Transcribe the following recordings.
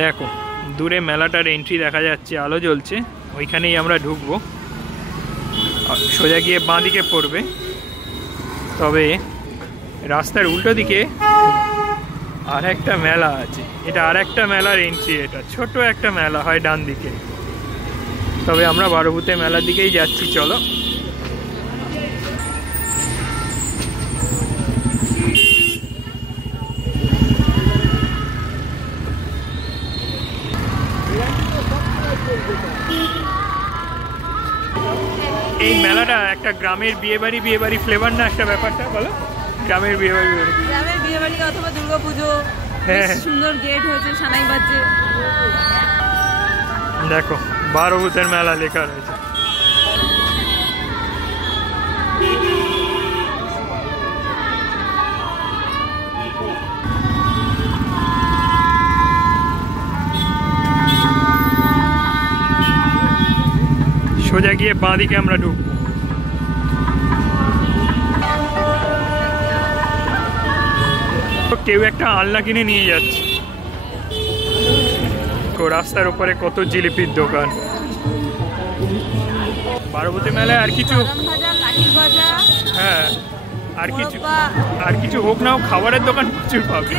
দেখো দূরে মেলাটার এন্ট্রি দেখা যাচ্ছে, আলো জ্বলছে, ওইখানেই আমরা ঢুকবো। সোজা গিয়ে বাঁ দিকে পড়বে, তবে রাস্তার উল্টো দিকে আর একটা মেলা আছে। এটা আর একটা মেলার এন্ট্রি, এটা ছোট একটা মেলা হয় ডান দিকে। তবে আমরা বারোভূতে মেলার দিকেই যাচ্ছি, চলো। এই মেলাটা একটা গ্রামের বিয়েবাড়ি ফ্লেভার না একটা ব্যাপারটা, বলো? গ্রামের বিয়েবাড়ি অথবা দুর্গাপুজো, সুন্দর গেট হয়েছে, সানাই বাজছে। দেখো বারোভূতের মেলা লেখা রয়েছে। সোজা গিয়ে বাঁ দিকে আমরা ঢুকবো। কেউ একটা আলনা কিনে নিয়ে যাচ্ছে। রাস্তার উপরে কত জিলিপির দোকান। বারোভূতি মেলায় আর কিছু, হ্যাঁ আর কিছু হোক না, খাবারের দোকান প্রচুর পাবে।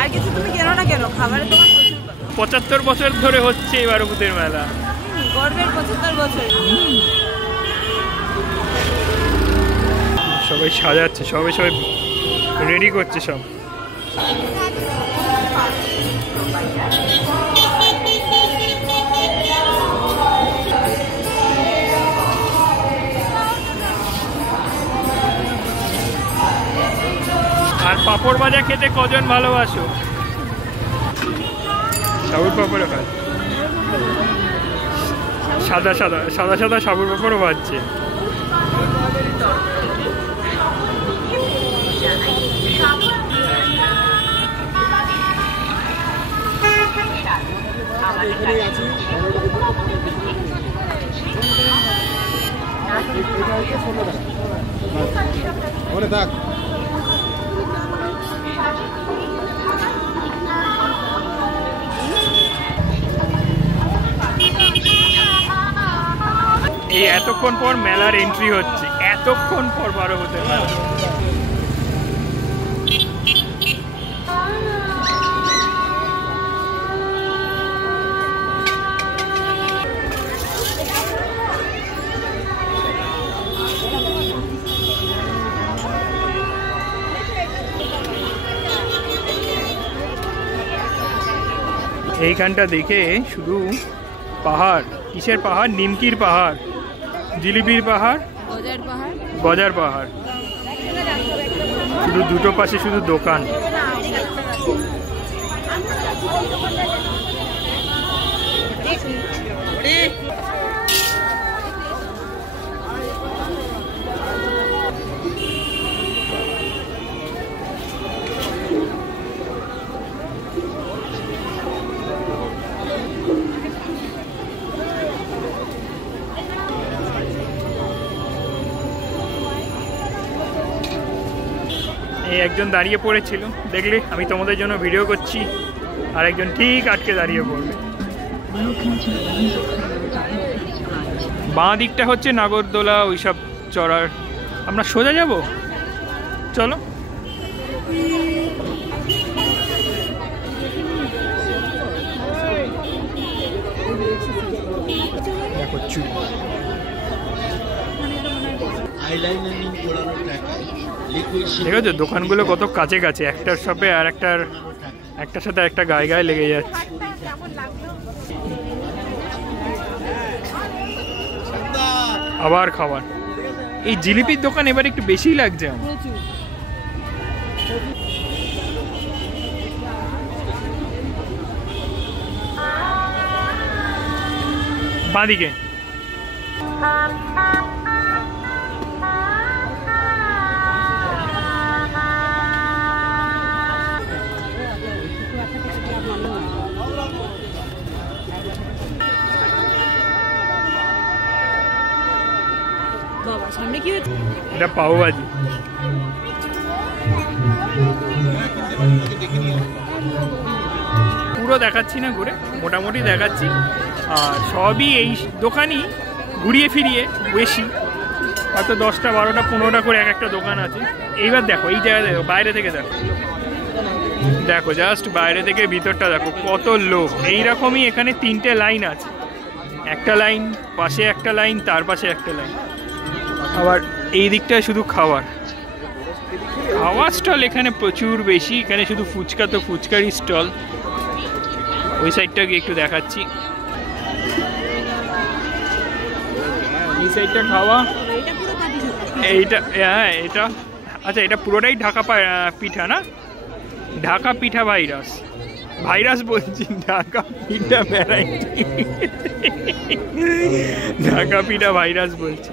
আর কিছু তুমি কেন না কেন, খাবারের দোকান প্রচুর পাবে। 75 বছর ধরে হচ্ছে এই বারোভূতির মেলা। গর্বের 75 বছর। সবাই সাজাচ্ছে, সবাই রেডি করছে সব। আর পাঁপড় ভাজা খেতে কজন ভালোবাসো? সাবুর পাঁপড়ও খায়, সাদা সাবুর পাঁপড়ও ভাজছে। এই এতক্ষণ পর মেলার এন্ট্রি হচ্ছে, এতক্ষণ পর বারোভূতের মেলা। এইখানটা দেখে শুধু পাহাড়, কিসের পাহাড়? নিমকির পাহাড়, জিলিপির পাহাড়, গজার পাহাড়। শুধু দুটো পাশে শুধু দোকান। এই একজন দাঁড়িয়ে পড়েছিল, দেখলে? আমি তোমাদের জন্য ভিডিও করছি, আর একজন ঠিক আটকে দাঁড়িয়ে পড়বে। বাঁ দিকটা হচ্ছে নাগরদোলা, ওইসব চড়ার। আমরা সোজা যাব, চলো। দেখো চুল, দেখো তো দোকানগুলো কত কাছে কাছে, একটার সাথে আর একটার সাথে একটা গায়ে গায়ে লেগে যাচ্ছে। আবার খাবার। এই জিলিপির দোকান এবার একটু বেশিই লাগছে আমার। বাঁদিকে এটা পাওভাজি। পুরো দেখাচ্ছি না ঘুরে, মোটামুটি দেখাচ্ছি। আর সবই এই দোকানই ঘুরিয়ে ফিরিয়ে বেশি, হয়তো 10টা 12টা 15টা করে এক একটা দোকান আছে। এইবার দেখো এই জায়গা দেখো, বাইরে থেকে দেখো, দেখো জাস্ট বাইরে থেকে ভিতরটা দেখো কত লোক। এইরকমই এখানে 3টে লাইন আছে, একটা লাইন, পাশে একটা লাইন, তার পাশে একটা লাইন। আবার এই দিকটায় শুধু খাওয়ার স্টল এখানে প্রচুর বেশি। এখানে শুধু ফুচকা তো ফুচকারই স্টল। ওই সাইডটা গিয়ে একটু দেখাচ্ছি, এই সাইডটা খাওয়া, এইটা হ্যাঁ এটা আচ্ছা এটা পুরোটাই ঢাকা পিঠা না, ঢাকা পিঠা ভাইরাস বলছি, ঢাকা পিঠা ভ্যারাইটি, ঢাকা পিঠা ভাইরাস বলছি।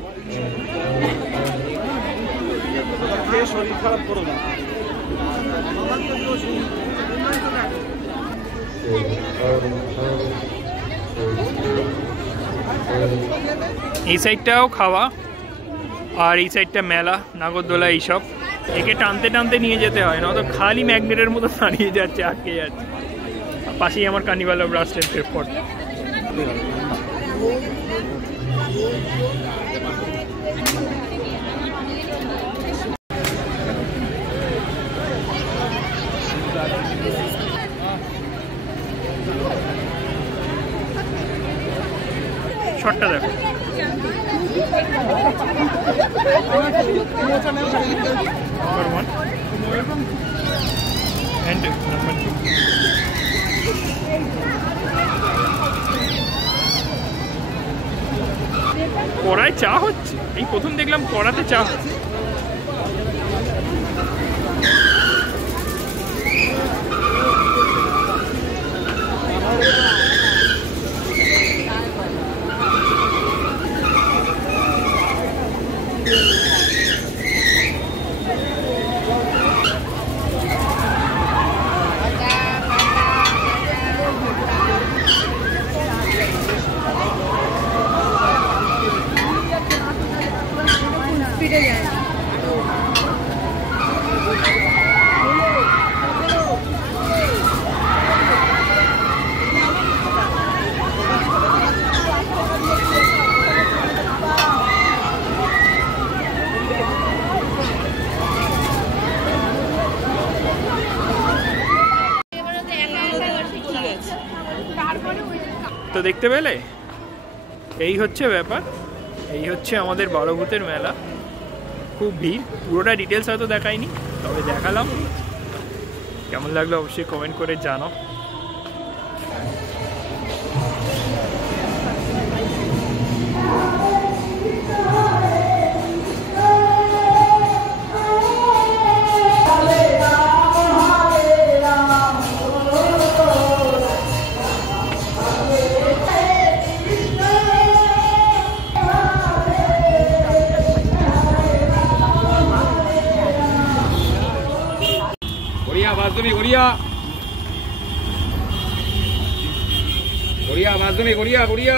শরীর খারাপ করো না। এই সাইডটাও খাওয়া, আর এই সাইডটা মেলা, নাগরদোলা, এইসব। একে টানতে টানতে নিয়ে যেতে হয়, না তো খালি ম্যাগনেটের মতো দাঁড়িয়ে যাচ্ছে, আটকে যাচ্ছে। পাশেই আমার কার্নিভাল অফ রাস্টের স্পট। শটটা দেখো, number 1 and number 2। কড়ায় চা হচ্ছে, এই প্রথম দেখলাম কড়াতে চা হচ্ছে। তো দেখতে পেলে, এই হচ্ছে ব্যাপার, এই হচ্ছে আমাদের 12 ভূতের মেলা। খুব ভিড়, পুরোটা ডিটেলস হয়তো দেখাইনি, তবে দেখালাম। কেমন লাগলো অবশ্যই কমেন্ট করে জানো। গড়িয়া